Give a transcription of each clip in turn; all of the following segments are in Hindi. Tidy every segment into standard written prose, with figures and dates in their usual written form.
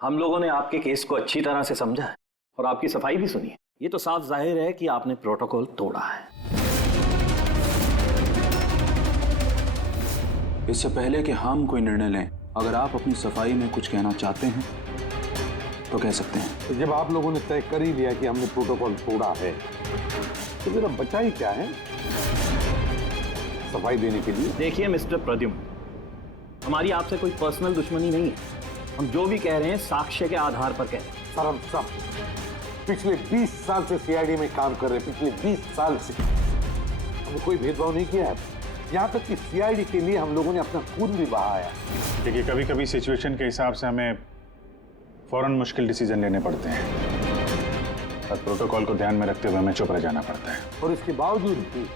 हम लोगों ने आपके केस को अच्छी तरह से समझा है और आपकी सफाई भी सुनी है। ये तो साफ जाहिर है कि आपने प्रोटोकॉल तोड़ा है। इससे पहले कि हम कोई निर्णय लें, अगर आप अपनी सफाई में कुछ कहना चाहते हैं तो कह सकते हैं। तो जब आप लोगों ने तय कर ही लिया कि हमने प्रोटोकॉल तोड़ा है तो मेरा बचा ही क्या है सफाई देने के लिए? देखिए मिस्टर प्रद्युम्न, हमारी आपसे कोई पर्सनल दुश्मनी नहीं है। हम जो भी कह रहे हैं साक्ष्य के आधार पर कह रहे हैं। सर हम सब पिछले 20 साल से सीआईडी में काम कर रहे हैं। पिछले 20 साल से हमने कोई भेदभाव नहीं किया है। यहाँ तक कि सीआईडी के लिए हम लोगों ने अपना खून भी बहाया। देखिए, कभी कभी सिचुएशन के हिसाब से हमें फौरन मुश्किल डिसीजन लेने पड़ते हैं और प्रोटोकॉल को ध्यान में रखते हुए हमें चुप रह जाना पड़ता है। और इसके बावजूद भी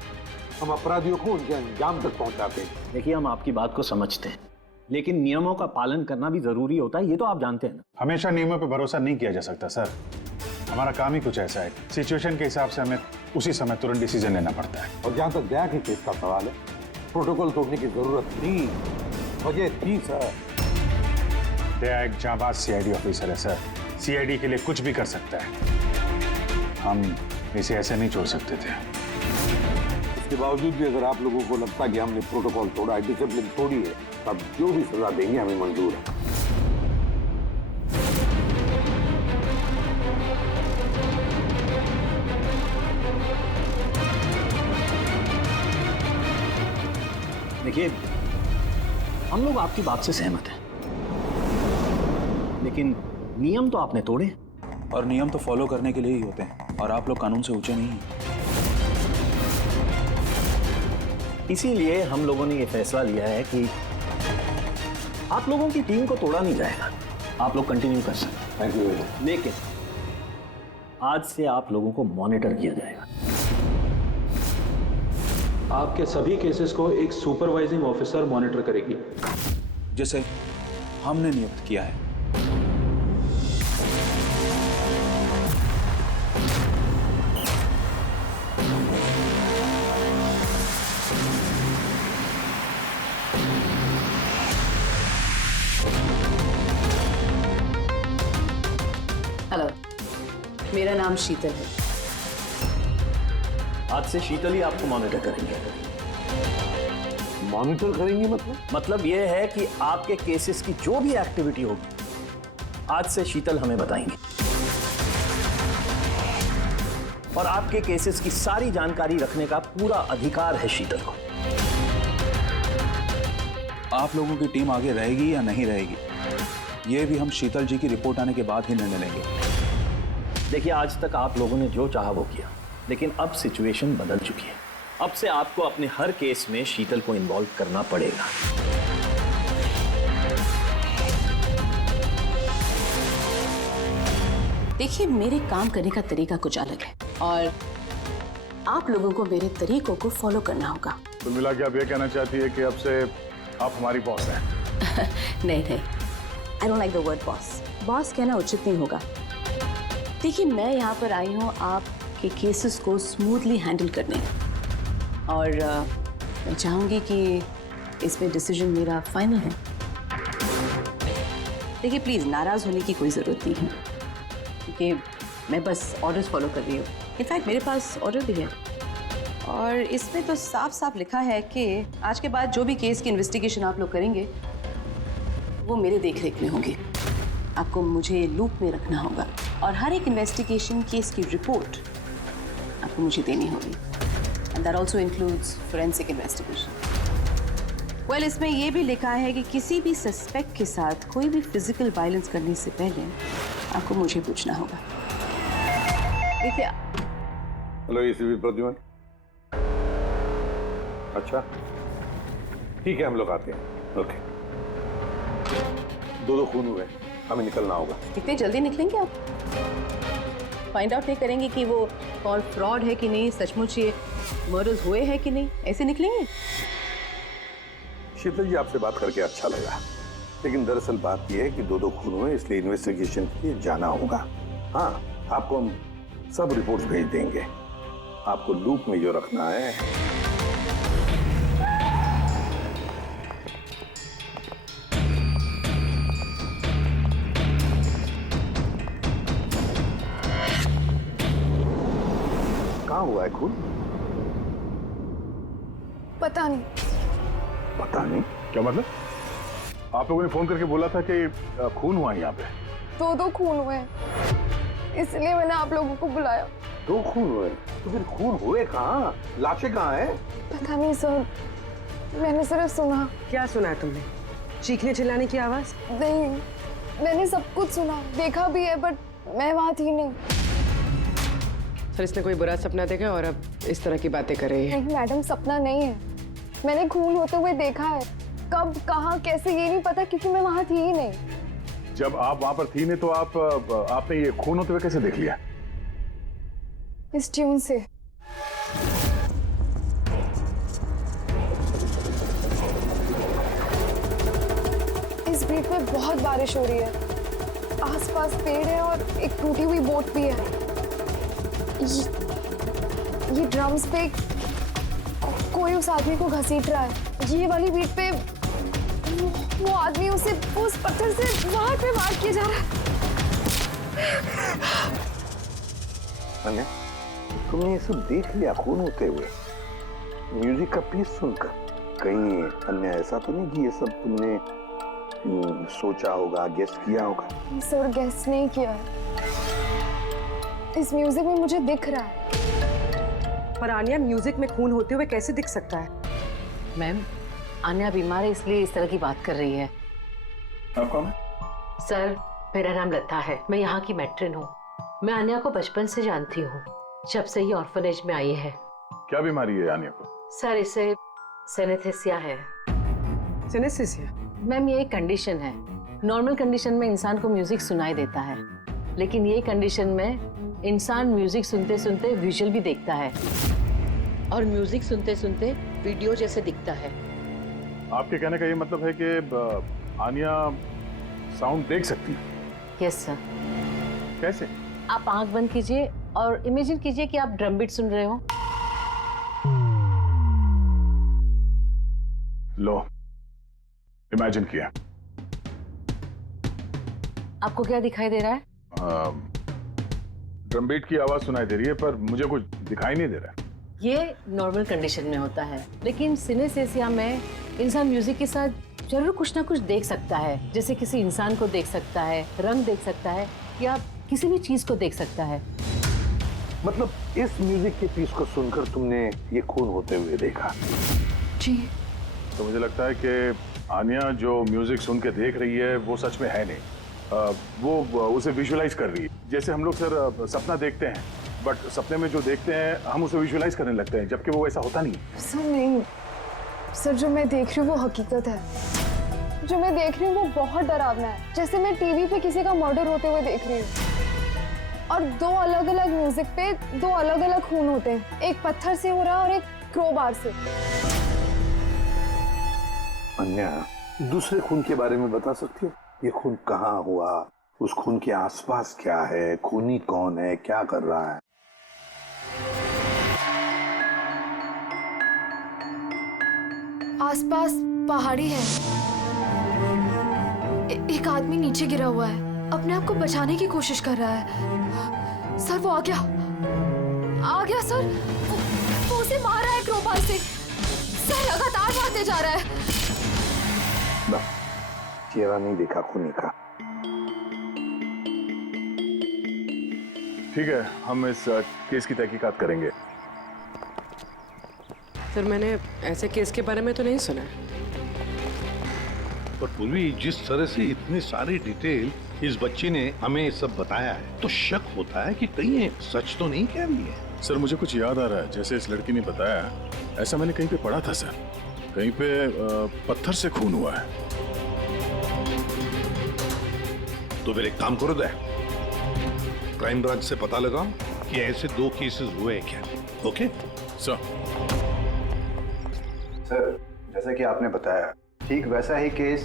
हम अपराधियों को उनके अंजाम तक पहुंचाते हैं। देखिए, हम आपकी बात को समझते हैं, लेकिन नियमों का पालन करना भी जरूरी होता है, ये तो आप जानते हैं ना। हमेशा नियमों पर भरोसा नहीं किया जा सकता सर। हमारा काम ही कुछ ऐसा है, सिचुएशन के हिसाब से हमें उसी समय तुरंत डिसीजन लेना पड़ता है। और जहां तक दया के केस का सवाल है, प्रोटोकॉल तोड़ने की जरूरत थी, वजह थी सर। दया एक जाबाज सीआईडी ऑफिसर है सर, सीआईडी के लिए कुछ भी कर सकता है। हम इसे ऐसे नहीं छोड़ सकते थे। इसके बावजूद भी अगर आप लोगों को लगता कि हमने प्रोटोकॉल तोड़ा है, डिसिप्लिन तोड़ी है, तब जो भी सजा देंगे हमें मंजूर है। देखिए, हम लोग आपकी बात से सहमत हैं, लेकिन नियम तो आपने तोड़े। और नियम तो फॉलो करने के लिए ही होते हैं, और आप लोग कानून से ऊंचे नहीं हैं। इसीलिए हम लोगों ने ये फैसला लिया है कि आप लोगों की टीम को तोड़ा नहीं जाएगा, आप लोग कंटिन्यू कर सकते हैं। Thank you. लेकिन आज से आप लोगों को मॉनिटर किया जाएगा। आपके सभी केसेस को एक सुपरवाइजिंग ऑफिसर मॉनिटर करेगी, जैसे हमने नियुक्त किया है। हेलो, मेरा नाम शीतल है। आज से शीतल ही आपको मॉनिटर करेंगे। मॉनिटर करेंगे मतलब ये है कि आपके केसेस की जो भी एक्टिविटी होगी, आज से शीतल हमें बताएंगे और आपके केसेस की सारी जानकारी रखने का पूरा अधिकार है शीतल को। आप लोगों की टीम आगे रहेगी या नहीं रहेगी, ये भी हम शीतल जी की रिपोर्ट आने के बाद ही निर्णय लेंगे। देखिए, आज तक आप लोगों ने जो चाहा वो किया, लेकिन अब सिचुएशन बदल चुकी है। अब से आपको अपने हर केस में शीतल को इन्वॉल्व करना पड़ेगा। देखिए, मेरे काम करने का तरीका कुछ अलग है और आप लोगों को मेरे तरीकों को फॉलो करना होगा। कुल मिला के आप ये कहना चाहती है कि अब से आप हमारी बॉस हैं? नहीं, I don't like the word boss. Boss कहना उचित नहीं होगा। देखिए, मैं यहाँ पर आई हूँ आपके केसेस को स्मूथली हैंडल करने, और मैं चाहूँगी कि इसमें डिसीजन मेरा फाइनल है। देखिए, प्लीज़ नाराज़ होने की कोई ज़रूरत नहीं है, क्योंकि मैं बस ऑर्डर्स फॉलो कर रही हूँ। इनफैक्ट मेरे पास ऑर्डर भी है और इसमें तो साफ साफ लिखा है कि आज के बाद जो भी केस की इन्वेस्टिगेशन आप लोग करेंगे वो मेरे देखरेख में होगी। आपको मुझे लूप में रखना होगा और हर एक इन्वेस्टिगेशन केस की रिपोर्ट आपको मुझे देनी होगी। And that also includes forensic investigation. Well, इसमें यह भी लिखा है कि किसी भी सस्पेक्ट के साथ कोई भी फिजिकल वायलेंस करने से पहले आपको मुझे पूछना होगा। देखिए, हेलो एसीपी प्रद्युम्न। अच्छा ठीक है, हम लोग आते हैं। ओके, दो खून हुए, हमें निकलना होगा। कितने जल्दी निकलेंगे आप? फाइंड आउट नहीं करेंगे कि वो कॉल फ्रॉड है कि नहीं, सचमुच ये मर्डर्स हुए हैं कि नहीं, ऐसे निकलेंगे? शीतल जी, आपसे बात करके अच्छा लगा, लेकिन दरअसल बात यह है कि दो खून हुए, इसलिए इन्वेस्टिगेशन के लिए जाना होगा। हाँ, आपको हम सब रिपोर्ट्स भेज देंगे। आपको लूप में जो रखना है। हुआ है खून? पता नहीं। पता नहीं? क्या मतलब? आप लोगों ने फोन करके बोला था कि खून हुआ है यहाँ पे। दो खून हुए हैं, इसलिए मैंने आप लोगों को बुलाया। 2 खून हुए? तो फिर खून हुए कहाँ? लाशें कहाँ हैं? पता नहीं सर, मैंने सिर्फ सुना। क्या सुना है तुमने? चीखने चिल्लाने की आवाज? नहीं, मैंने सब कुछ सुना, देखा भी है, बट मैं वहां थी नहीं। सर इसने कोई बुरा सपना देखा और अब इस तरह की बातें कर रही है। नहीं मैडम, सपना नहीं है, मैंने खून होते हुए देखा है। कब, कहाँ, कैसे ये नहीं पता, क्योंकि मैं वहां थी ही नहीं। जब आप वहां पर थी नहीं तो आपने ये खून होते हुए कैसे देख लिया? इस ट्यून से। इस बीट पे बहुत बारिश हो रही है, आसपास पेड़ है और एक टूटी हुई बोट भी है। ये ड्रम्स पे कोई उस आदमी को घसीट रहा है। ये वाली बीट पे वो आदमी उस पत्थर से वहां पे वार किया जा रहा है। अन्या, तुमने ये सब देख लिया खून होते हुए, म्यूजिक का पीस सुनकर? कहीं अन्या ऐसा तो नहीं कि ये सब तुमने सोचा होगा, गेस किया होगा? सर गेस नहीं किया है, इस म्यूजिक में मुझे दिख रहा है। पर आन्या, म्यूजिक में खून होते हुए कैसे दिख सकता है? मैम, आन्या बीमार है इसलिए इस तरह की बात कर रही है। आप कौन है? सर, मेरा नाम लता है, मैं यहाँ की मैट्रिन हूँ। मैं आन्या को बचपन से जानती हूँ, जब से ये ऑर्फनेज में आई है। क्या बीमारी है आन्या को? सर, इसे सेनेस्थेसिया है। सिनेस्थेसिया? मैम, ये एक कंडीशन है। नॉर्मल कंडीशन में इंसान को म्यूजिक सुनाई देता है, लेकिन ये कंडीशन में इंसान म्यूजिक सुनते सुनते विजुअल भी देखता है और म्यूजिक सुनते सुनते वीडियो जैसे दिखता है। आपके कहने का ये मतलब है कि आन्या साउंड देख सकती है? Yes sir. कैसे? आप आंख बंद कीजिए और इमेजिन कीजिए कि आप ड्रम बीट सुन रहे हो। लो, इमेजिन किया। आपको क्या दिखाई दे रहा है? ड्रम बीट की आवाज सुनाई दे रही है, पर मुझे कुछ दिखाई नहीं दे रहा है। ये नॉर्मल कंडीशन में होता है, लेकिन सिनेस्थेसिया में इंसान म्यूजिक के साथ जरूर कुछ ना कुछ देख सकता है। जैसे किसी इंसान को देख सकता है, रंग देख सकता है, या किसी भी चीज को देख सकता है। मतलब इस म्यूजिक के पीस को सुनकर तुमने ये खून होते हुए देखा? जी। तो मुझे लगता है कि आन्या जो म्यूजिक सुन के देख रही है वो सच में है नहीं, वो उसे विजुअलाइज कर रही है। जैसे हम लोग सर सपना देखते हैं, बट सपने में जो देखते हैं हम उसे विजुअलाइज करने लगते हैं, जबकि वो ऐसा होता नहीं। सर नहीं, सर जो मैं देख रही हूँ वो हकीकत है। जो मैं देख रही हूँ वो बहुत डरावना है, जैसे मैं टीवी पे किसी का मर्डर होते हुए देख रही हूँ। और 2 अलग अलग म्यूजिक पे 2 अलग अलग खून होते हैं, एक पत्थर से हो रहा है और एक क्रोबार से। अन्या, दूसरे खून के बारे में बता सकती हो? ये खून कहाँ हुआ, उस खून के आसपास क्या है, खूनी कौन है, क्या कर रहा है? आसपास पहाड़ी है, एक आदमी नीचे गिरा हुआ है, अपने आप को बचाने की कोशिश कर रहा है। सर वो आ गया सर, वो उसे मार रहा है क्रोबार से। सर लगातार मारते जा रहा है। चेहरा नहीं देखा खूनी का। ठीक है, हम इस केस की तहकीकात करेंगे। सर मैंने ऐसे केस के बारे में तो नहीं सुना। पर पूर्वी जिस तरह से इतनी सारी डिटेल इस बच्ची ने हमें सब बताया है, तो शक होता है कि कहीं ये सच तो नहीं कह रही है। सर मुझे कुछ याद आ रहा है, जैसे इस लड़की ने बताया, ऐसा मैंने कहीं पे पढ़ा था सर। कहीं पे पत्थर से खून हुआ है। तो फिर एक काम करो, क्राइम ब्रांच से पता लगाओ कि ऐसे 2 केसेस हुए हैं क्या। Okay sir. सर, जैसा कि आपने बताया, ठीक वैसा ही केस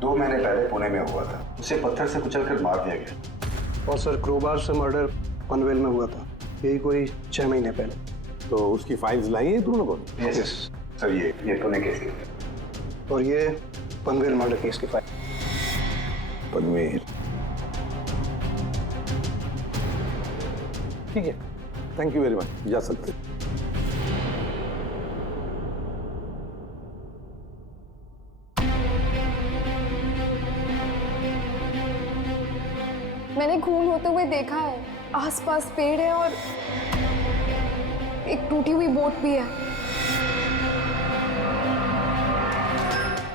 2 महीने पहले पुणे में हुआ था। उसे पत्थर से कुचलकर मार दिया गया। और सर क्रोबार से मर्डर पनवेल में हुआ था, यही कोई 6 महीने पहले। तो उसकी फाइल्स लाई है तुम लोगों ने? यस सर, ये पुणे केस की। और ये पनवेल मर्डर केस की फाइल। पनवेल, ठीक है, थैंक यू वेरी मच, जा सकते हैं। मैंने खून होते हुए देखा है। आसपास पेड़ है और एक टूटी हुई बोट भी है।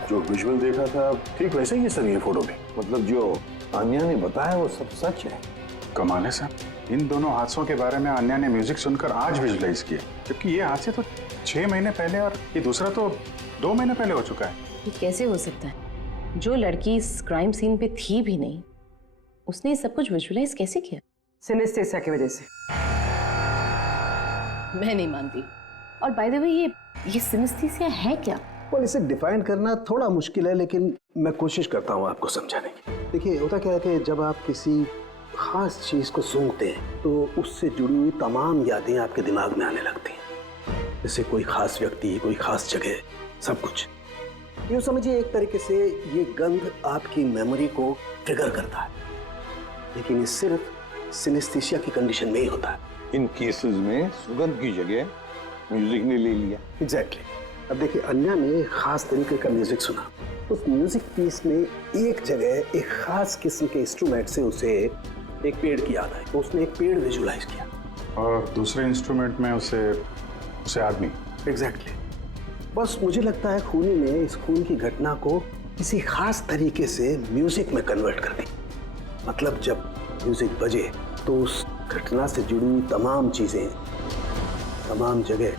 जो विजुअल देखा था ठीक वैसे ही है सर ये फोटो में। मतलब जो आन्या ने बताया वो सब सच है। कमाल है सर, इन दोनों हादसों के बारे में आन्या ने म्यूजिक सुनकर आज विजुलाइज किया, जबकि ये हादसे तो 6 महीने पहले और ये दूसरा तो 2 महीने पहले हो चुका है। ये कैसे हो सकता है? जो लड़की इस क्राइम सीन पे थी भी नहीं, उसने सब कुछ विजुलाइज कैसे किया? सिनेस्थेसिया की वजह से। मैं नहीं मानती। और बाय द वे ये सिनेस्थेसिया है क्या? और इसे डिफाइन करना थोड़ा मुश्किल है, लेकिन मैं कोशिश करता हूँ आपको समझाने की। देखिए, होता क्या है कि जब आप किसी खास चीज को सूंघते हैं तो उससे जुड़ी हुई तमाम यादें आपके दिमाग में आने लगती हैं। जैसे कोई खास व्यक्ति, कोई खास जगह, सब कुछ। यूँ समझिए एक तरीके से ये गंध आपकी मेमोरी को ट्रिगर करता है, लेकिन ये सिर्फ सिनेस्थेसिया की कंडीशन में ही होता है। इन केसेस में सुगंध की जगह म्यूजिक ने ले लिया। एग्जैक्टली। अब देखिए, अन्या ने एक खास तरीके का म्यूजिक सुना। उस म्यूजिक पीस में एक जगह एक खास किस्म के इंस्ट्रूमेंट से उसे एक पेड़ की याद आई, तो उसने एक पेड़ विजुलाइज किया। और दूसरे इंस्ट्रूमेंट में उसे आदमी। एग्जैक्टली। बस मुझे लगता है खूनी ने इस खून की घटना को किसी खास तरीके से म्यूजिक में कन्वर्ट कर दी। मतलब जब म्यूजिक बजे तो उस घटना से जुड़ी हुई तमाम चीजें, तमाम जगह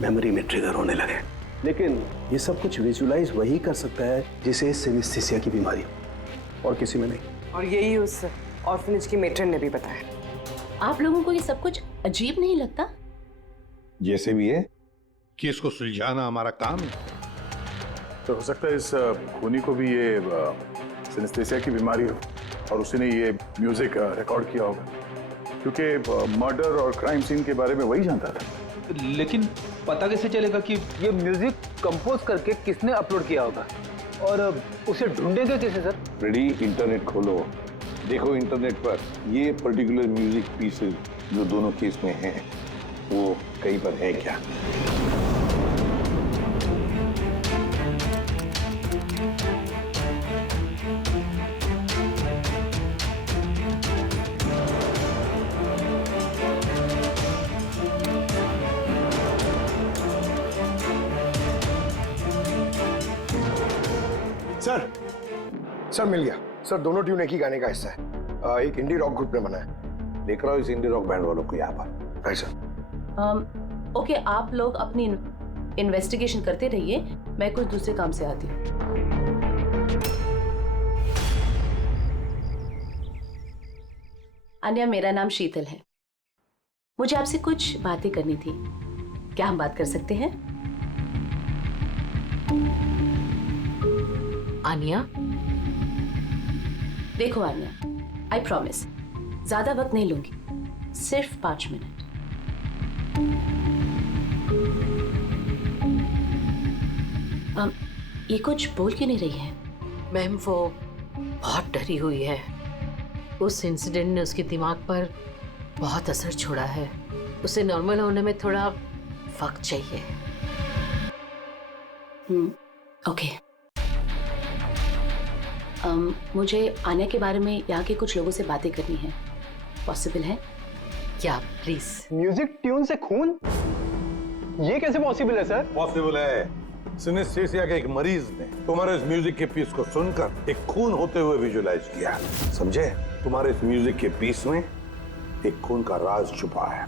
मेमोरी में ट्रिगर होने लगे। लेकिन ये सब कुछ विजुलाइज वही कर सकता है जिसे सिनेस्थेसिया की बीमारी हो, और किसी में नहीं। और यही उस ऑर्फनेज की मेट्रन ने भी बताया। आप लोगों को ये सब कुछ अजीब नहीं लगता? जैसे भी है, केस को सुलझाना हमारा काम है। तो हो सकता है इस खूनी को भी ये सिनेस्थेसिया की बीमारी हो और उसने ये म्यूजिक रिकॉर्ड किया होगा, क्योंकि मर्डर और क्राइम सीन के बारे में वही जानता था। लेकिन पता कैसे चलेगा कि ये म्यूजिक कंपोज करके किसने अपलोड किया होगा, और उसे ढूंढेंगे कैसे सर? रेडी, इंटरनेट खोलो, देखो इंटरनेट पर ये पर्टिकुलर म्यूजिक पीसेस जो दोनों केस में हैं वो कहीं पर है क्या? सर मिल गया सर। दोनों ट्यून एक ही गाने का हिस्सा है, एक इंडी रॉक ग्रुप ने बना है। देख रहा हूँ इस इंडी रॉक बैंड वालों को यहाँ पर। Right sir. ओके, आप लोग अपनी इन्वेस्टिगेशन करते रहिए, मैं कुछ दूसरे काम से आती हूँ। अन्या, मेरा नाम शीतल है। मुझे आपसे कुछ बातें करनी थी, क्या हम बात कर सकते हैं? आन्या, देखो आन्या, आई प्रॉमिस ज्यादा वक्त नहीं लूंगी, सिर्फ 5 मिनट। ये कुछ बोल क्यों नहीं रही है? मैम वो बहुत डरी हुई है। उस इंसिडेंट ने उसके दिमाग पर बहुत असर छोड़ा है। उसे नॉर्मल होने में थोड़ा वक्त चाहिए। ओके। मुझे आन्या के बारे में यहाँ के कुछ लोगों से बातें करनी है, पॉसिबल है क्या? प्लीज। म्यूजिक ट्यून से खून, ये कैसे पॉसिबल है सर? पॉसिबल है। सिनेस्थेसिया के एक मरीज ने तुम्हारे इस म्यूजिक के पीस को सुनकर एक खून होते हुए विजुलाइज किया। समझे? तुम्हारे इस म्यूजिक के पीस में एक खून का राज छुपा है।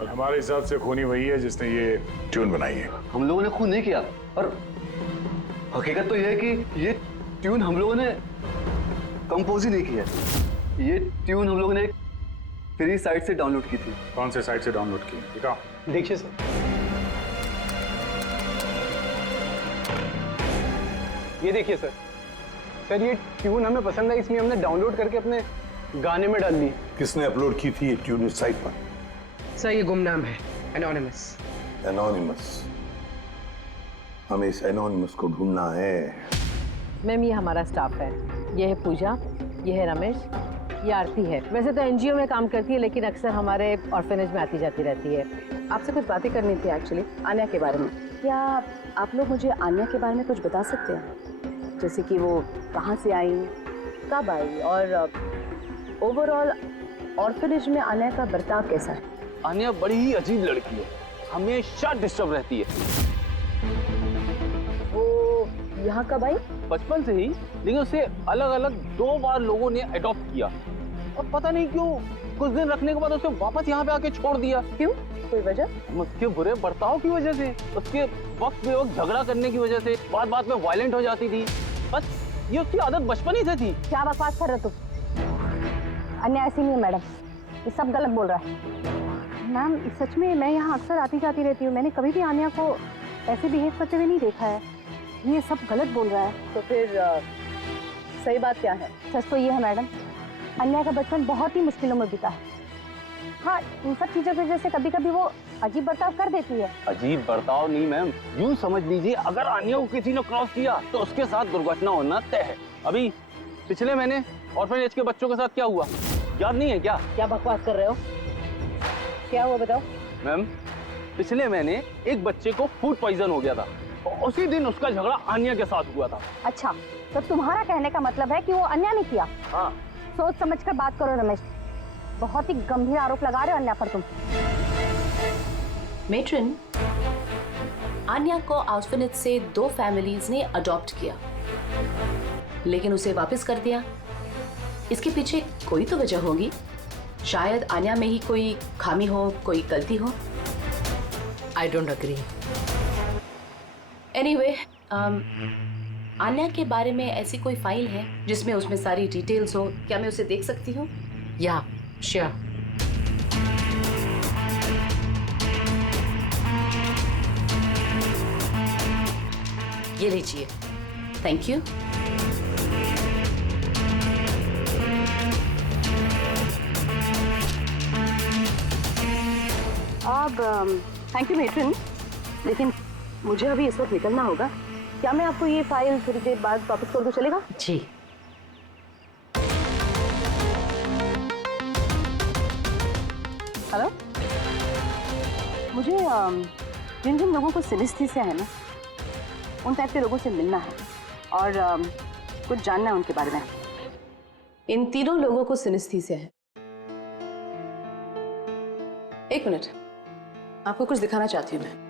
और हमारे हिसाब से खूनी वही है जिसने ये ट्यून बनाई है। हम लोगों ने खून नहीं किया, और हकीकत तो यह है कि ये ट्यून हम लोगों ने कंपोज ही नहीं किया। ये ट्यून हम लोगों ने एक फ्री साइट से डाउनलोड की थी। कौन से साइट से डाउनलोड की? दिखाओ। देखिए सर, ये देखिए सर। सर ये ट्यून हमें पसंद है, इसलिए हमने डाउनलोड करके अपने गाने में डाल दी। किसने अपलोड की थी ये ट्यून इस साइट पर? सर ये गुमनाम है, एनोनिमस। एनोनिमस। हमें इस एनोनिमस को ढूंढना है। मैम ये हमारा स्टाफ है। ये है पूजा, ये है रमेश, ये आरती है। वैसे तो एनजीओ में काम करती है लेकिन अक्सर हमारे ऑर्फेनेज में आती जाती रहती है। आपसे कुछ बातें करनी थी एक्चुअली आन्या के बारे में। क्या आप लोग मुझे आन्या के बारे में कुछ बता सकते हैं? जैसे कि वो कहाँ से आई, कब आई और ओवरऑल ऑर्फेनेज में आन्या का बर्ताव कैसा है? आन्या बड़ी ही अजीब लड़की है, हमेशा डिस्टर्ब रहती है। वो यहाँ कब आई? बचपन से ही, लेकिन उसे अलग अलग 2 बार लोगों ने अडॉप्ट किया और पता नहीं क्यों कुछ दिन रखने के बाद उसे वापस यहाँ पे आके छोड़ दिया। क्यों? कोई वजह? उसके बुरे बर्ताव की वजह से, उसके वक्त बेवक्त झगड़ा करने की वजह से, बात बात में वायलेंट हो जाती थी। बस ये उसकी आदत बचपन ही से थी। क्या बकवास कर रहे हो तुम? अन्या ऐसी नहीं है मैडम, ये सब गलत बोल रहा है। मैम सच में मैं यहाँ अक्सर आती जाती रहती हूँ, मैंने कभी भी आन्या को ऐसे बिहेव करते हुए नहीं देखा है। ये सब गलत बोल रहा है। तो फिर सही बात क्या है? सच तो ये है मैडम, अन्या का बचपन बहुत ही मुश्किलों में बीता है। हाँ, इन सब चीज़ों की वजह से कभी कभी वो अजीब बर्ताव कर देती है। अजीब बर्ताव नहीं मैम, यूँ समझ लीजिए अगर आन्या को किसी ने क्रॉस किया तो उसके साथ दुर्घटना होना तय है। अभी पिछले महीने ऑर्फनेज के बच्चों के साथ क्या हुआ याद नहीं है क्या? क्या बकवास कर रहे हो? क्या हुआ बताओ? मैम पिछले महीने एक बच्चे को फूड पॉइजन हो गया था और उसी दिन उसका झगड़ा आन्या के साथ हुआ था। अच्छा, तो तुम्हारा कहने का मतलब है कि वो अन्या ने किया? हाँ। सोच समझकर बात करो रमेश, बहुत ही गंभीर आरोप लगा रहे हो अन्या पर तुम। मेट्रन, आन्या को ऑर्फनेज से 2 फैमिलीज ने अडॉप्ट किया लेकिन उसे वापस कर दिया। इसके पीछे कोई तो वजह होगी। शायद आन्या में ही कोई खामी हो, कोई गलती हो। I don't agree. Anyway, Anya के बारे में ऐसी कोई फाइल है जिसमें उसमें सारी डिटेल्स हो? क्या मैं उसे देख सकती हूँ? या श्योर। ये लीजिए। Thank you. अब थैंक यू मेट्रन, लेकिन मुझे अभी इस वक्त निकलना होगा। क्या मैं आपको ये फाइल थोड़ी देर बाद वापस कर दूं, चलेगा? जी। हेलो, मुझे जिन जिन लोगों को सिनेस्थीसिया है ना, उन टाइप के लोगों से मिलना है और कुछ जानना है उनके बारे में। इन तीनों लोगों को सिनेस्थीसिया है। एक मिनट, आपको कुछ दिखाना चाहती हूँ मैं।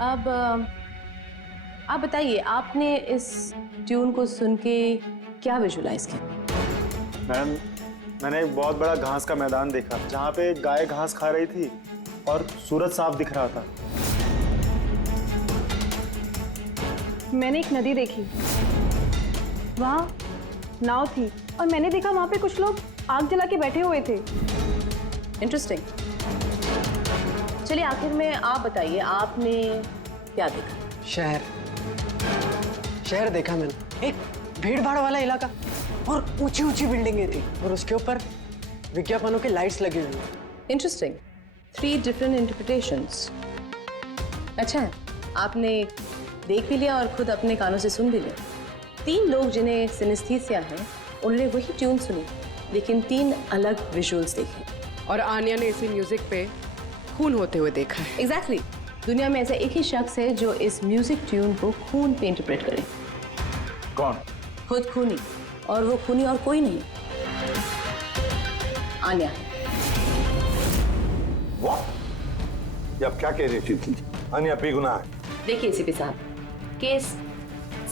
अब आप बताइए, आपने इस ट्यून को सुन के क्या विजुलाइज किया? मैम, मैंने एक बहुत बड़ा घास का मैदान देखा जहाँ पे एक गाय घास खा रही थी और सूरज साफ दिख रहा था। मैंने एक नदी देखी, वहाँ नाव थी और मैंने देखा वहाँ पे कुछ लोग आग जला के बैठे हुए थे। इंटरेस्टिंग। चलिए आखिर में आप बताइए, आपने क्या देखा? शहर देखा मैंने, एक भीड़ भाड़ वाला इलाका और ऊंची ऊंची बिल्डिंगें थी और उसके ऊपर विज्ञापनों की लाइट्स लगी हुई। इंटरेस्टिंग। 3 different interpretations. अच्छा है, आपने देख भी लिया और खुद अपने कानों से सुन भी लिया। 3 लोग जिन्हें सिनेस्थीसिया है, उन्होंने वही ट्यून सुनी लेकिन 3 अलग विजुअल्स देखे। और आन्या ने इसी म्यूजिक पे खून होते हुए देखा है। एग्जैक्टली। दुनिया में ऐसा एक ही शख्स है जो इस म्यूजिक ट्यून को खून पे इंटरप्रेट करे। कौन? खुद खूनी, और वो खूनी और कोई नहीं, आन्या। वाह, ये आप क्या कह रही थी? आन्या बेगुनाह है। देखिए सीपी साहब, केस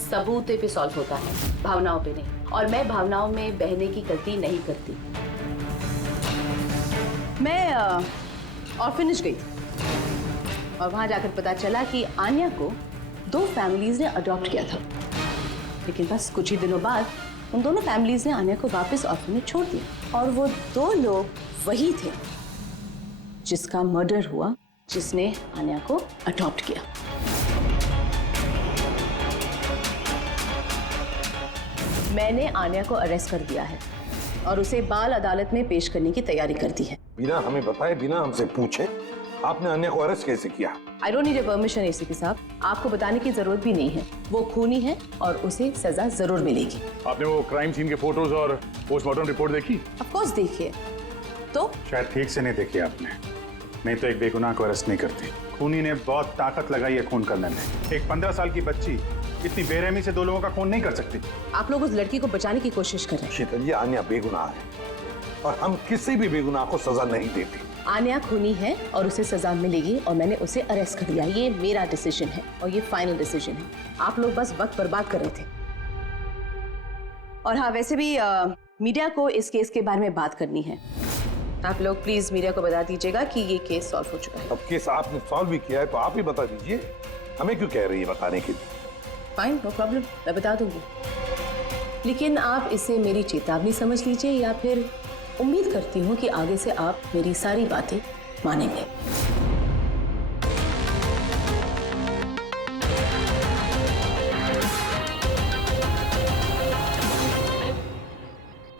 सबूत पे सॉल्व होता है, भावनाओं पे नहीं, और मैं भावनाओं में बहने की गलती नहीं करती। मैं ऑर्फनेज गई और वहां जाकर पता चला कि आन्या को 2 फैमिलीज ने अडॉप्ट किया था, लेकिन बस कुछ ही दिनों बाद उन दोनों फैमिलीज ने आन्या को वापस ऑर्फनेज छोड़ दिया और वो 2 लोग वही थे जिसका मर्डर हुआ, जिसने आन्या को अडॉप्ट किया। मैंने आन्या को अरेस्ट कर दिया है और उसे बाल अदालत में पेश करने की तैयारी कर दी है। बिना हमें बताए, बिना हमसे पूछे आपने आन्या को अरेस्ट कैसे किया? I don't need a permission ACP साहब, आपको बताने की जरूरत भी नहीं है। वो खूनी है और उसे सजा जरूर मिलेगी। आपने वो क्राइम सीन के फोटोज और पोस्टमार्टम रिपोर्ट देखी? ऑफ कोर्स देखिए। तो शायद ठीक से नहीं देखी आपने, नहीं तो एक बेगुनाह को अरेस्ट नहीं करती। खूनी ने बहुत ताकत लगाई है खून करने में। एक 15 साल की बच्ची इतनी बेरहमी से 2 लोगों का खून नहीं कर सकती। आप लोग उस लड़की को बचाने की कोशिश कर रहे हैं। शीतल जी, आन्या बेगुनाह है और हम किसी भी बेगुनाह को सजा नहीं देते। आन्या खूनी है और उसे सजा मिलेगी और मैंने उसे अरेस्ट कर लिया। ये मेरा डिसीजन है और ये फाइनल डिसीजन है। आप लोग बस वक्त बर्बाद कर रहे थे। और हाँ, वैसे भी मीडिया को इस केस के बारे में बात करनी है। आप लोग प्लीज मीडिया को बता दीजिएगा कि ये केस सॉल्व हो चुका है। अब केस आपने सॉल्व भी किया है तो आप ही बता दीजिए, हमें क्यों कह रही है बताने के लिए? फाइन, नो प्रॉब्लम, मैं बता दूंगी। लेकिन आप इसे मेरी चेतावनी समझ लीजिए या फिर उम्मीद करती हूँ कि आगे से आप मेरी सारी बातें मानेंगे।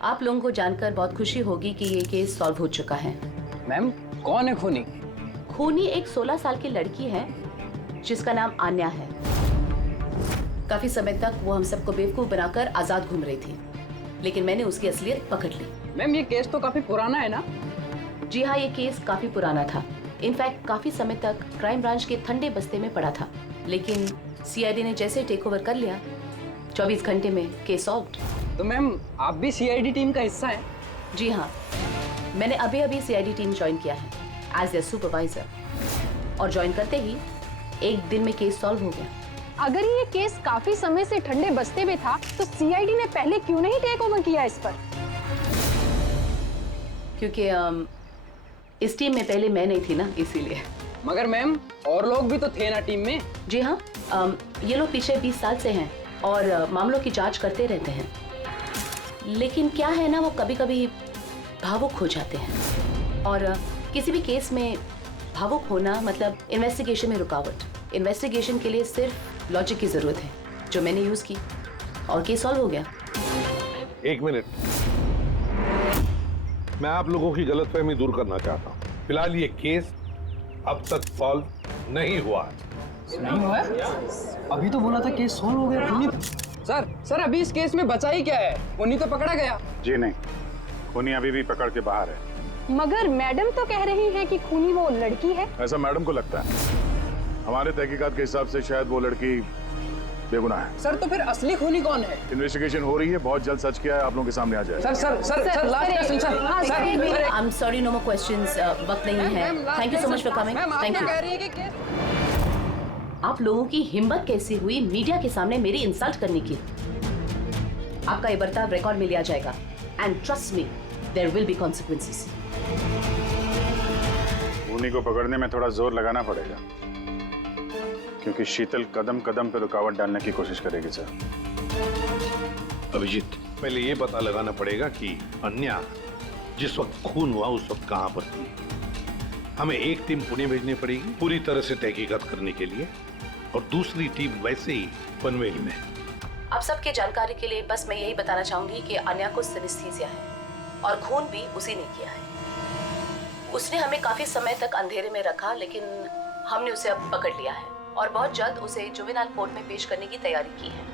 आप लोगों को जानकर बहुत खुशी होगी कि ये केस सॉल्व हो चुका है। मैम, कौन है खूनी? खूनी एक 16 साल की लड़की है जिसका नाम आन्या है। काफी समय तक वो हम सबको बेवकूफ बनाकर आजाद घूम रही थी, लेकिन मैंने उसकी असलियत पकड़ ली। मैम, ये केस तो काफी पुराना है ना? जी हाँ, ये केस काफी पुराना था। इनफैक्ट काफी समय तक क्राइम ब्रांच के ठंडे बस्ते में पड़ा था, लेकिन सीआईडी ने जैसे टेक ओवर कर लिया, 24 घंटे में केस सॉल्व्ड। तो मैम, आप भी सीआईडी टीम का हिस्सा हैं? जी हाँ, मैंने अभी सीआईडी टीम ज्वाइन किया है एज ए सुपरवाइजर, और ज्वाइन करते ही एक दिन में केस सॉल्व हो गया। अगर ये केस काफी समय से ठंडे बस्ते में था तो सीआईडी ने पहले क्यों नहीं टेक ओवर किया इस पर? क्योंकि इस टीम में पहले मैं नहीं थी ना, इसीलिए। मगर मैम, और लोग भी तो थे ना टीम में? जी हाँ, ये लोग पीछे 20 साल से हैं और मामलों की जांच करते रहते हैं। लेकिन क्या है ना, वो कभी कभी भावुक हो जाते हैं, और किसी भी केस में भावुक होना मतलब इन्वेस्टिगेशन में रुकावट। इन्वेस्टिगेशन के लिए सिर्फ लॉजिक की जरूरत है, जो मैंने यूज की और केस सॉल्व हो गया। 1 मिनट, मैं आप लोगों की गलतफहमी दूर करना चाहता हूँ। फिलहाल ये केस अब तक सॉल्व नहीं हुआ है। नहीं हुआ? अभी तो बोला था केस सॉल्व हो गया। सर, अभी इस केस में बचा ही क्या है? खूनी तो पकड़ा गया। जी नहीं, खूनी अभी भी पकड़ के बाहर है। मगर मैडम तो कह रही है कि खूनी वो लड़की है। ऐसा मैडम को लगता है। हमारे तहकीकात के हिसाब से शायद वो लड़की बेगुनाह है। सर, तो फिर असली खूनी कौन है? इन्वेस्टिगेशन हो रही है, बहुत जल्द सच क्या है आप लोगों के सामने आ जाएगा। Sir, last question sir. I am sorry, no more questions, वक्त नहीं है। Thank you so much for coming. Thank you. आप लोगों की हिम्मत कैसी हुई मीडिया के सामने मेरी इंसल्ट करने की? आपका ये बर्ताव रिकॉर्ड में लिया जाएगा, and trust me, there will be consequences. खूनी को पकड़ने में थोड़ा जोर लगाना पड़ेगा, क्योंकि शीतल कदम कदम पे रुकावट डालने की कोशिश करेगी सर। अभिजीत, पहले ये पता लगाना पड़ेगा कि अन्या जिस वक्त खून हुआ उस वक्त कहां पर थी। हमें एक टीम पुणे भेजनी पड़ेगी पूरी तरह से तहकीकात करने के लिए, और दूसरी टीम वैसे ही पनवेल में। आप सबके जानकारी के लिए बस मैं यही बताना चाहूंगी कि अन्या को सिनेस्थीसिया है और खून भी उसी ने किया है। उसने हमें काफी समय तक अंधेरे में रखा, लेकिन हमने उसे अब पकड़ लिया है और बहुत जल्द उसे जुवेनाइल कोर्ट में पेश करने की तैयारी की है।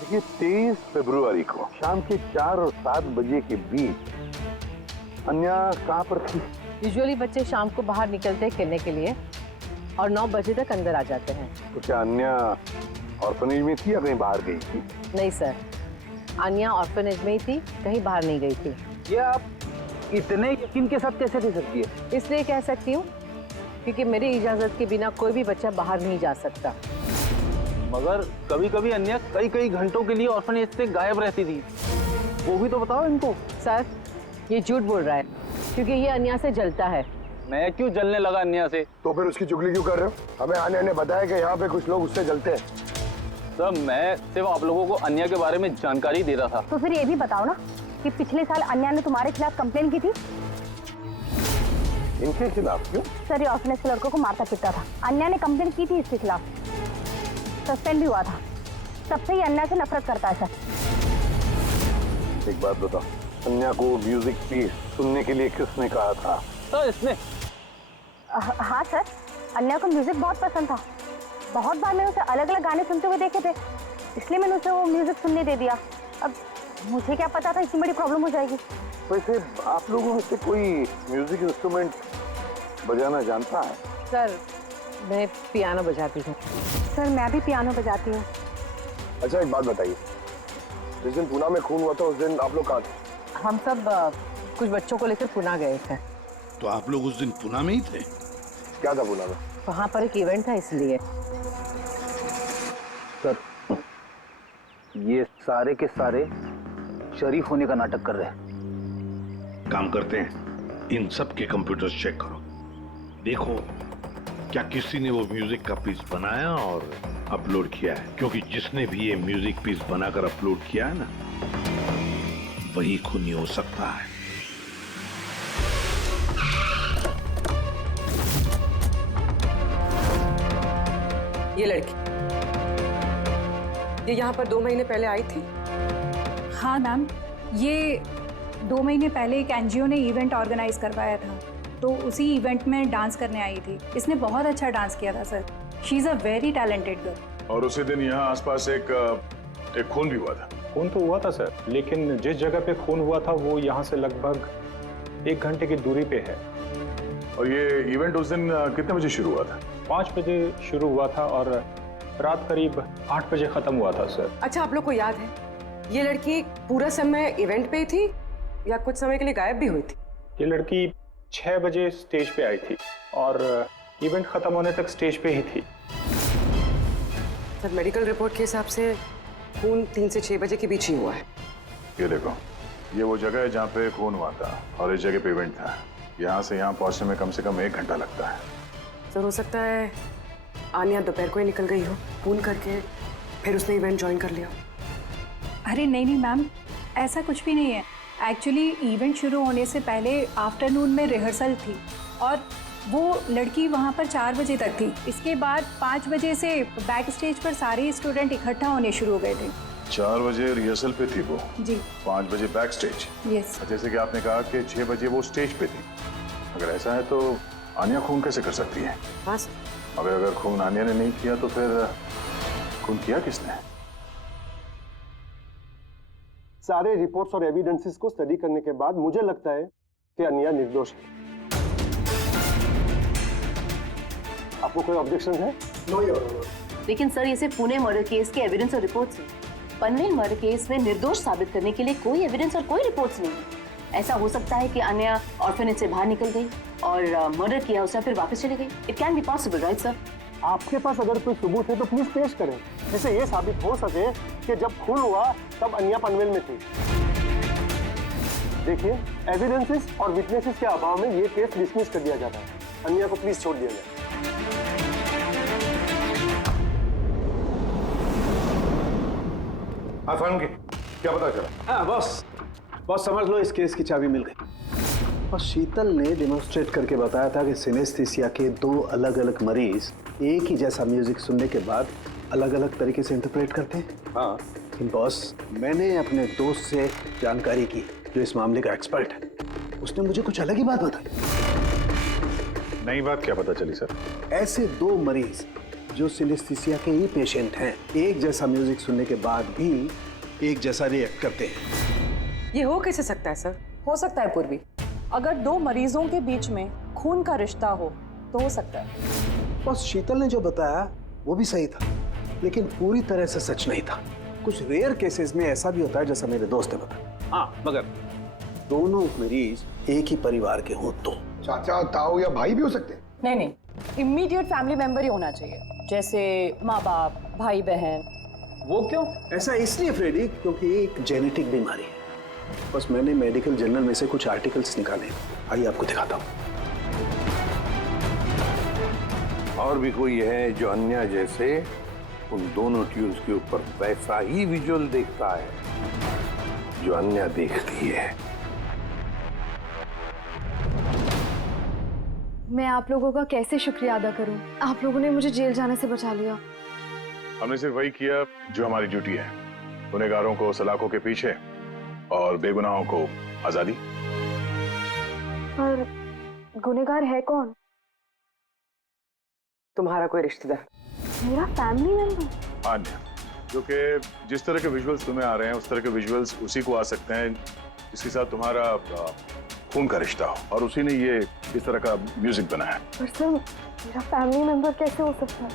देखिए, 23 फरवरी को शाम के 4 और 7 बजे के बीच अन्या कहाँ पर थी? यूजुअली बच्चे शाम को बाहर निकलते हैं खेलने के लिए और 9 बजे तक अंदर आ जाते हैं। तो क्या अन्या ऑर्फनेज में थी या कहीं बाहर गई थी? नहीं सर, अन्या ऑर्फनेज में ही थी, कहीं बाहर नहीं गई थी। ये आप इतने यकीन के साथ कैसे दे सकती है? इसलिए कह सकती हूँ क्योंकि मेरी इजाजत के बिना कोई भी बच्चा बाहर नहीं जा सकता। मगर कभी कभी अन्या कई घंटों के लिए ऑर्फनेज से गायब रहती थी, वो भी तो बताओ इनको। सर, ये झूठ बोल रहा है क्योंकि ये अन्या से जलता है मैं क्यों जलने लगा अन्या से? तो फिर उसकी चुगली क्यों कर रहे हो? हमें आन्या ने बताया कि यहाँ पे कुछ लोग उससे जलते हैं। सर मैं सिर्फ आप लोगों को अन्या के बारे में जानकारी दे रहा था। तो फिर ये भी बताओ ना कि पिछले साल अन्या ने तुम्हारे खिलाफ कंप्लेन की थी। इनके खिलाफ क्यों? सर ये ऑर्फनेज के लड़कों को मारता पीटता था। अन्या ने कंप्लेन की थी इसके खिलाफ, सस्पेंड भी हुआ था। तब से ही अन्या से नफरत करता है सर। एक बात बताओ, अन्या को म्यूजिक पीस सुनने के लिए किसने कहा था? सर इसने। हाँ सर, अन्या को म्यूजिक बहुत पसंद था। बहुत बार मैंने उसे अलग अलग गाने सुनते हुए देखे थे, इसलिए मैंने उसे वो म्यूजिक सुनने दे दिया। अब मुझे क्या पता था इतनी बड़ी प्रॉब्लम हो जाएगी। वैसे आप लोगों में से कोई म्यूजिक इंस्ट्रूमेंट बजाना जानता है? सर मैं पियानो बजाती हूँ। सर मैं भी पियानो बजाती हूँ। अच्छा एक बात बताइए, जिस दिन पूना में खून हुआ था उस दिन आप लोग कहाँ थे? हम सब कुछ बच्चों को लेकर पुणे गए थे। तो आप लोग उस दिन पुणे में ही थे? क्या था पूना में? वहाँ पर एक इवेंट था इसलिए। सर ये सारे के सारे शरीफ होने का नाटक कर रहे हैं। काम करते हैं, इन सब के कंप्यूटर चेक करो, देखो क्या किसी ने वो म्यूजिक का पीस बनाया और अपलोड किया है, क्योंकि जिसने भी ये म्यूजिक पीस बनाकर अपलोड किया है ना, वही खूनी हो सकता है। ये लड़की ये यहाँ पर 2 महीने पहले आई थी। हाँ मैम, ये 2 महीने पहले एक एनजीओ ने इवेंट ऑर्गेनाइज करवाया था, तो उसी इवेंट में डांस करने आई थी। इसने बहुत अच्छा डांस किया था sir. She is a very talented girl. और उसी दिन यहाँ आसपास एक खून भी हुआ था। खून तो हुआ था सर, लेकिन जिस जगह पे खून हुआ था वो यहाँ से लगभग 1 घंटे की दूरी पे है। और ये इवेंट उस दिन कितने बजे शुरू हुआ था? 5 बजे शुरू हुआ था और रात करीब 8 बजे खत्म हुआ था सर। अच्छा आप लोग को याद है ये लड़की पूरा समय इवेंट पे ही थी या कुछ समय के लिए गायब भी हुई थी? ये लड़की 6 बजे स्टेज पे आई थी और इवेंट खत्म होने तक स्टेज पे ही थी। सर मेडिकल रिपोर्ट के हिसाब से खून 3 से 6 बजे के बीच ही हुआ है। ये देखो, ये वो जगह है जहाँ पे खून हुआ था और इस जगह पे इवेंट था। यहाँ से यहाँ पहुँचने में कम से कम 1 घंटा लगता है। सर हो सकता है आन्या दोपहर को ही निकल गई हो, खून करके फिर उसने इवेंट ज्वाइन कर लिया। अरे नहीं मैम, ऐसा कुछ भी नहीं है। एक्चुअली इवेंट शुरू होने से पहले आफ्टरनून में रिहर्सल थी और वो लड़की वहाँ पर 4 बजे तक थी। इसके बाद 5 बजे से बैक स्टेज पर सारे स्टूडेंट इकट्ठा होने शुरू हो गए थे। 4 बजे रिहर्सल पे थी वो जी, 5 बजे बैक स्टेज। यस। जैसे कि आपने कहा कि 6 बजे वो स्टेज पे थी। अगर ऐसा है तो आन्या खून कैसे कर सकती है? हाँ सर। अगर खून आन्या ने नहीं किया तो फिर खून किया किसने? सारे रिपोर्ट्स और एविडेंसेस को स्टडी करने के बाद मुझे लगता है कि अन्या निर्दोष है। आपको कोई ऑब्जेक्शन है? लेकिन सर ये सिर्फ पुणे मर्डर केस के एविडेंस और रिपोर्ट्स हैं। पनवेल मर्डर केस में निर्दोष साबित करने के लिए कोई एविडेंस और कोई रिपोर्ट्स नहीं है। ऐसा हो सकता है कि अन्या ऑर्फनेज से बाहर निकल गई और मर्डर किया उसे फिर वापस चली गई। It can be possible, right sir? आपके पास अगर कोई सबूत है तो प्लीज पेश करें, जिससे ये साबित हो सके कि जब खून हुआ तब अन्या पनवेल में थी। देखिए, एविडेंसेस और विटनेसेस के अभाव में ये केस डिसमिस कर दिया जाता है। अन्या को प्लीज छोड़ दिया जाए। हाँ फारूकी, क्या पता चला? हाँ बॉस समझ लो, इस केस की चाबी मिल गई। और शीतल ने डेमोन्स्ट्रेट करके बताया था कि सिनेस्थीसिया के 2 अलग अलग मरीज एक ही जैसा म्यूजिक सुनने के बाद अलग अलग तरीके से इंटरप्रेट करते हैं। हाँ, लेकिन बॉस मैंने अपने दोस्त से जानकारी की जो इस मामले का एक्सपर्ट है। उसने मुझे कुछ अलग ही बात बताई। नई बात क्या पता चली सर? ऐसे 2 मरीज जो सिनेस्थीसिया के ही पेशेंट हैं, एक जैसा म्यूजिक सुनने के बाद भी एक जैसा रिएक्ट करते हैं। ये हो कैसे सकता है सर? हो सकता है पूर्वी, अगर 2 मरीजों के बीच में खून का रिश्ता हो तो हो सकता है। बस शीतल ने जो बताया वो भी सही था, लेकिन पूरी तरह से सच नहीं था। कुछ रेयर केसेस में ऐसा भी होता है जैसा मेरे दोस्त ने बताया। हाँ, मगर दोनों मरीज एक ही परिवार के हों तो। चाचा, ताऊ या भाई भी हो सकते हैं? नहीं, इमीडिएट फैमिली मेंबर ही होना चाहिए, जैसे माँ बाप, भाई बहन। वो क्यों? ऐसा इसलिए फ्रेडी क्योंकि एक जेनेटिक बीमारी है। बस मैंने मेडिकल जर्नल में से कुछ आर्टिकल्स निकाले, आइए आपको दिखाता हूँ। और भी कोई है जो अन्या जैसे उन दोनों ट्यून्स के ऊपर वैसा ही विजुअल देखता है जो अन्या देखती है? मैं आप लोगों का कैसे शुक्रिया अदा करूं? आप लोगों ने मुझे जेल जाने से बचा लिया। हमने सिर्फ वही किया जो हमारी ड्यूटी है, गुनहगारों को सलाखों के पीछे और बेगुनाहों को आजादी। पर गुनहगार है कौन? तुम्हारा कोई रिश्तेदार। मेरा फैमिली मेंबर? अन्या, जो कि जिस तरह के विजुअल्स तुम्हें आ रहे हैं उस तरह के विजुअल्स उसी को आ सकते हैं जिसके साथ तुम्हारा खून का रिश्ता हो, और उसी ने ये इस तरह का म्यूजिक बनाया। पर सर मेरा फैमिली मेंबर कैसे हो सकता है?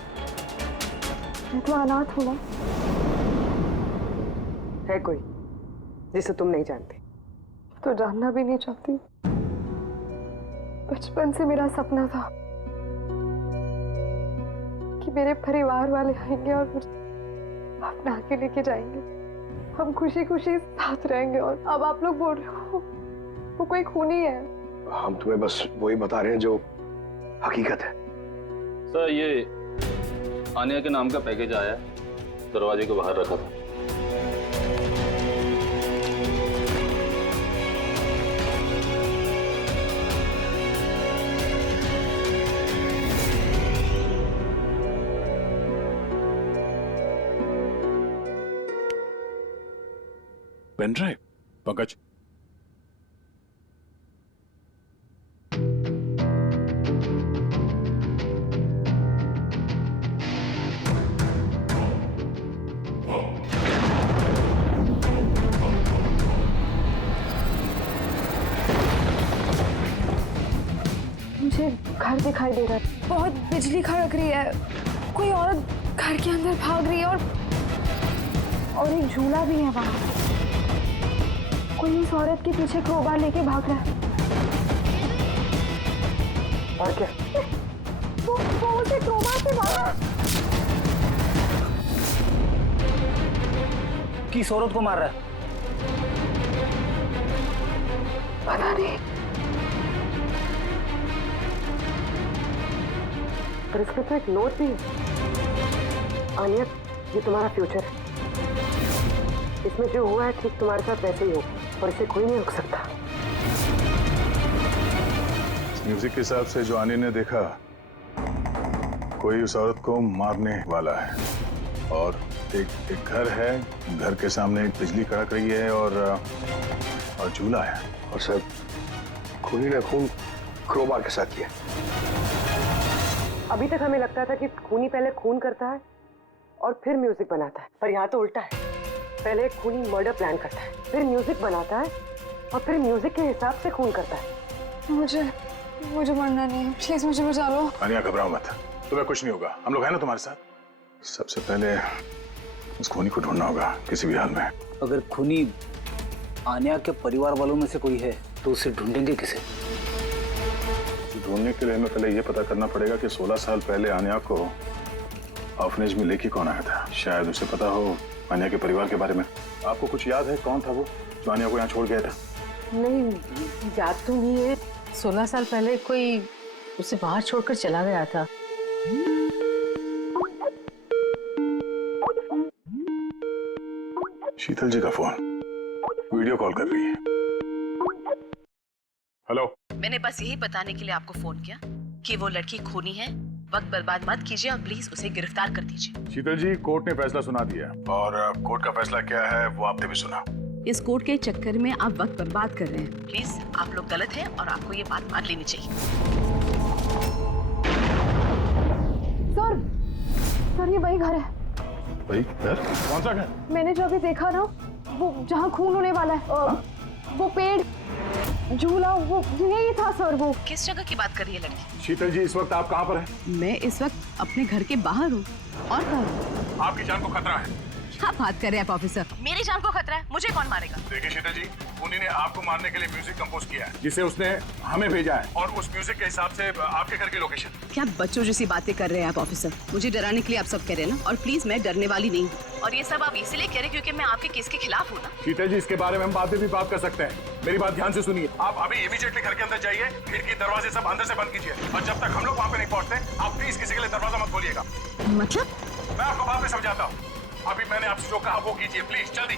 मैं तो अनाथ हूँ ना। है कोई जिसे तुम नहीं जानती? तो जानना भी नहीं चाहती। बचपन से मेरा सपना था कि मेरे परिवार वाले आएंगे और मुझे अपना के लेके जाएंगे, हम खुशी खुशी साथ रहेंगे। और अब आप लोग बोल रहे हो वो कोई खूनी है। हम तुम्हें बस वही बता रहे हैं जो हकीकत है। सर, ये आनिया के नाम का पैकेज आया है, दरवाजे के बाहर रखा था। Pen drive? पंकज, मुझे घर दिखाई दे रहा है, बहुत बिजली खड़क रही है, कोई औरत घर के अंदर भाग रही है और एक झूला भी है वहां। कोई उस औरत के पीछे क्रोबार लेके भाग रहा है। और क्या? वो उसे क्रोबार से मारा। किस औरत को मार रहा है? पता नहीं। पर इसमें तो एक नोट भी है। आनिया, ये तुम्हारा फ्यूचर है। इसमें जो हुआ है ठीक तुम्हारे साथ वैसे ही हो, और इसे कोई नहीं रोक सकता। म्यूजिक के हिसाब से जो आनिया ने देखा, कोई उस औरत को मारने वाला है, और एक घर है, घर के सामने एक बिजली कड़क रही है और झूला है। और सर, खूनी ने खून क्रोबार के साथ किया। अभी तक हमें लगता था कि खूनी पहले खून करता है और फिर म्यूजिक बनाता है, पर यहाँ तो उल्टा है। पहले एक खूनी मर्डर प्लान करता है, फिर म्यूजिक बनाता है और फिर म्यूजिक के हिसाब से खून करता है। मुझे मरना नहीं है, प्लीज मुझे बचा लो। आनिया, घबराओ मत, तुम्हें कुछ नहीं होगा, हम लोग हैं ना तुम्हारे साथ। सबसे पहले उस खूनी को ढूंढना होगा किसी भी हाल में। अगर खूनी आनिया के परिवार वालों में से कोई है तो उसे ढूंढेंगे किसे? ढूंढने के लिए हमें पहले ये पता करना पड़ेगा कि 16 साल पहले आनिया को ऑर्फनेज में लेके कौन आया था। शायद उसे पता हो आनिया के परिवार के बारे में। आपको कुछ याद है कौन था वो जो आनिया को यहाँ छोड़ गया था? नहीं, याद तो नहीं है। 16 साल पहले कोई उसे बाहर छोड़कर चला गया था। शीतल जी का फोन, वीडियो कॉल कर रही है। हेलो। मैंने बस यही बताने के लिए आपको फोन किया कि वो लड़की खूनी है। वक्त बर्बाद मत कीजिए और प्लीज उसे गिरफ्तार कर दीजिए। शीतल जी, कोर्ट ने फैसला सुना दिया, और कोर्ट का फैसला क्या है वो आपने भी सुना। इस कोर्ट के चक्कर में आप वक्त बर्बाद कर रहे हैं। प्लीज, आप लोग गलत हैं और आपको ये बात मान लेनी चाहिए। सर ये वही घर है। वही घर? कौन सा घर? मैंने जो अभी देखा ना, वो जहाँ खून होने वाला है, वो पेड़, झूला, वो यही था सर। वो किस जगह की बात कर रही है लड़की? शीतल जी, इस वक्त आप कहाँ पर हैं? मैं इस वक्त अपने घर के बाहर हूँ। और कहाँ हूँ? आपकी जान को खतरा है। क्या बात कर रहे हैं आप ऑफिसर? मेरी जान को खतरा है, मुझे कौन मारेगा? देखिए शीतल जी, खूनी ने आपको मारने के लिए म्यूजिक कंपोज किया है, जिसे उसने हमें भेजा है, और उस म्यूजिक के हिसाब से आपके घर की लोकेशन। क्या बच्चों जैसी बातें कर रहे हैं आप ऑफिसर? मुझे डराने के लिए आप सब कह रहे हैं ना, और प्लीज मैं डरने वाली नहीं हूँ। और ये सब आप इसलिए कह रहे हैं क्योंकि मैं आपके केस के खिलाफ हूँ ना? शीतल जी, इसके बारे में हम बाद में भी बात कर सकते हैं। मेरी बात ध्यान से सुनिए। आप अभी इमीडिएटली घर के अंदर जाइए, खिड़की दरवाजे सब अंदर से बंद कीजिए, और जब तक हम लोग वहाँ पे नहीं पहुँचते आप प्लीज किसी के लिए दरवाजा मत खोलिएगा। मतलब? मैं आपको बाद में समझाता हूँ, अभी मैंने आपसे जो कहा वो कीजिए प्लीज, जल्दी।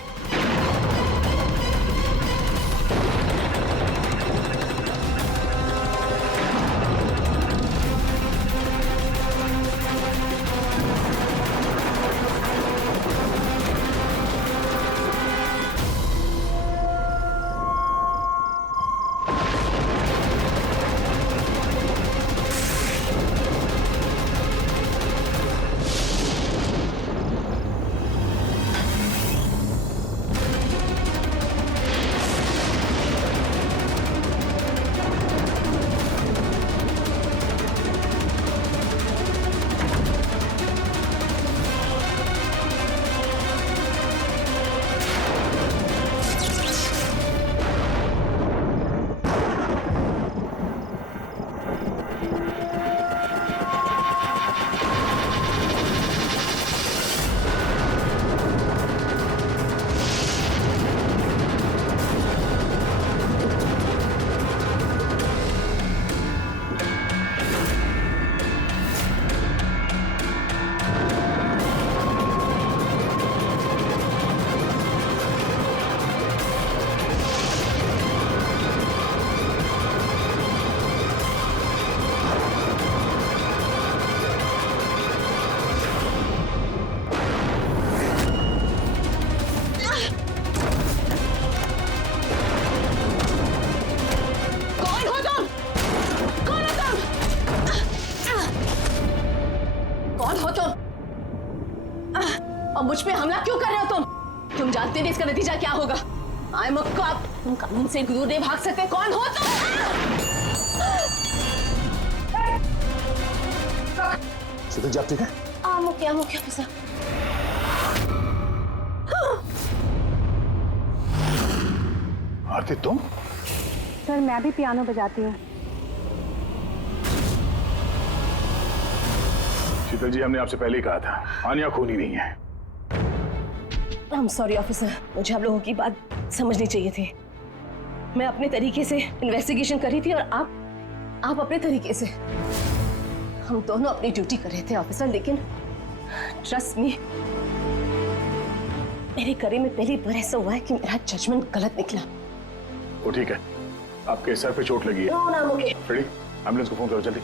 मुझ पे हमला क्यों कर रहे हो तुम? तुम जानते नहीं इसका नतीजा क्या होगा। I am a cop. तुम कानून से दूर नहीं भाग सकते। कौन हो तुम? शीतल जी आप ठीक है? क्या ऑफिसर? आरती तुम? सर मैं भी पियानो बजाती हूँ। शीतल जी, हमने आपसे पहले ही कहा था, आनिया खूनी नहीं है। I'm sorry ऑफिसर, मुझे आप लोगों की बात समझनी चाहिए थी। मैं अपने तरीके से इन्वेस्टिगेशन कर रही थी और आप अपने तरीके से। हम दोनों अपनी ड्यूटी कर रहे थे ऑफिसर, लेकिन ट्रस्ट मी, मेरे करियर में पहली बार ऐसा हुआ है कि मेरा जजमेंट गलत निकला। वो ठीक है, आपके सर पे चोट लगी है। नो ना मुझे। रेडी? एम्बुलेंस को फोन करो जल्दी।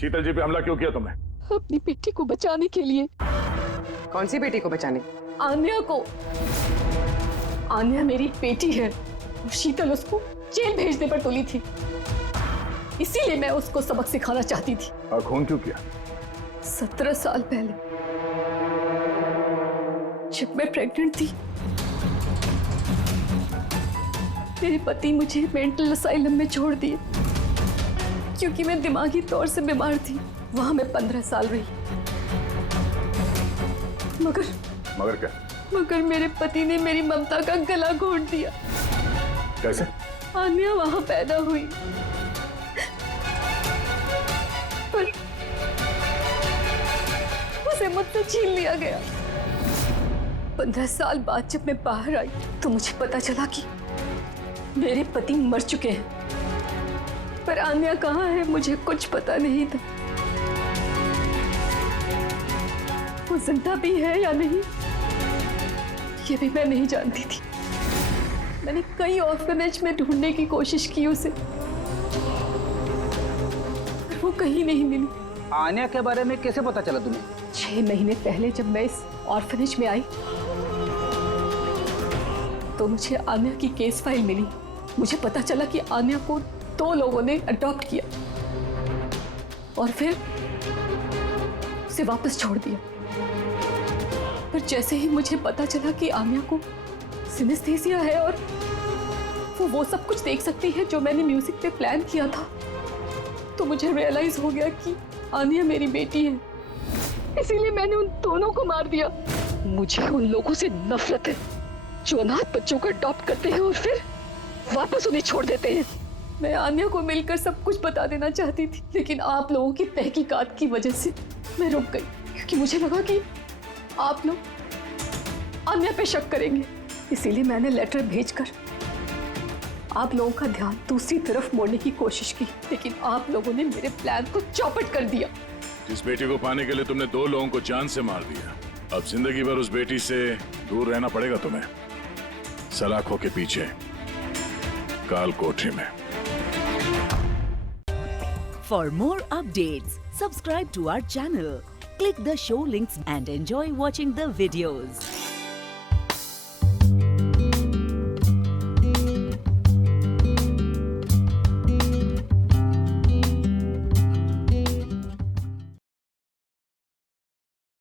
शीतल जी पे हमला क्यों किया तुमने? अपनी बेटी को बचाने के लिए। कौन सी बेटी को बचाने? आन्या को। आन्या मेरी बेटी है और शीतल उसको जेल भेजने पर तुली थी, इसीलिए मैं उसको सबक सिखाना चाहती थी। और खून क्यों किया? 17 साल पहले जब मैं प्रेग्नेंट थी, मेरे पति मुझे मेंटल असाइलम में छोड़ दिए क्योंकि मैं दिमागी तौर से बीमार थी। वहां मैं 15 साल रही। मगर क्या? मगर मेरे पति ने मेरी ममता का गला घोंट दिया। कैसे? आन्या वहां पैदा हुई, पर उसे मुझसे छीन लिया गया। 15 साल बाद जब मैं बाहर आई तो मुझे पता चला कि मेरे पति मर चुके हैं, पर आन्या कहाँ है मुझे कुछ पता नहीं था। वो जिंदा भी है या नहीं ये भी मैं नहीं जानती थी। मैंने कई ऑर्फनेज में ढूंढने की कोशिश की उसे, पर वो कहीं नहीं मिली। आन्या के बारे में कैसे पता चला तुम्हें? 6 महीने पहले जब मैं इस ऑर्फनेज में आई तो मुझे आन्या की केस फाइल मिली। मुझे पता चला कि आन्या को 2 लोगों ने अडॉप्ट किया और फिर उसे वापस छोड़ दिया। पर जैसे ही मुझे पता चला कि आन्या को सिनेस्थेसिया है और वो सब कुछ देख सकती है जो मैंने म्यूजिक पे प्लान किया था, तो मुझे रियलाइज हो गया कि आनिया मेरी बेटी है, इसीलिए मैंने उन दोनों को मार दिया। मुझे उन लोगों से नफरत है जो अनाथ बच्चों को अडॉप्ट करते हैं और फिर वापस उन्हें छोड़ देते हैं। मैं आनिया को मिलकर सब कुछ बता देना चाहती थी, लेकिन आप लोगों की तहकीकात की वजह से मैं रुक गई, क्योंकि मुझे लगा कि आप लोग आनिया पे शक करेंगे। इसीलिए मैंने लेटर भेजकर आप लोगों का ध्यान दूसरी तरफ मोड़ने की कोशिश की, लेकिन आप लोगों ने मेरे प्लान को चौपट कर दिया। जिस बेटी को पाने के लिए तुमने 2 लोगों को जान से मार दिया, अब जिंदगी भर उस बेटी से दूर रहना पड़ेगा तुम्हें, सलाखों के पीछे काल कोठरी में। For more updates, subscribe to our channel, click the show links and enjoy watching the videos.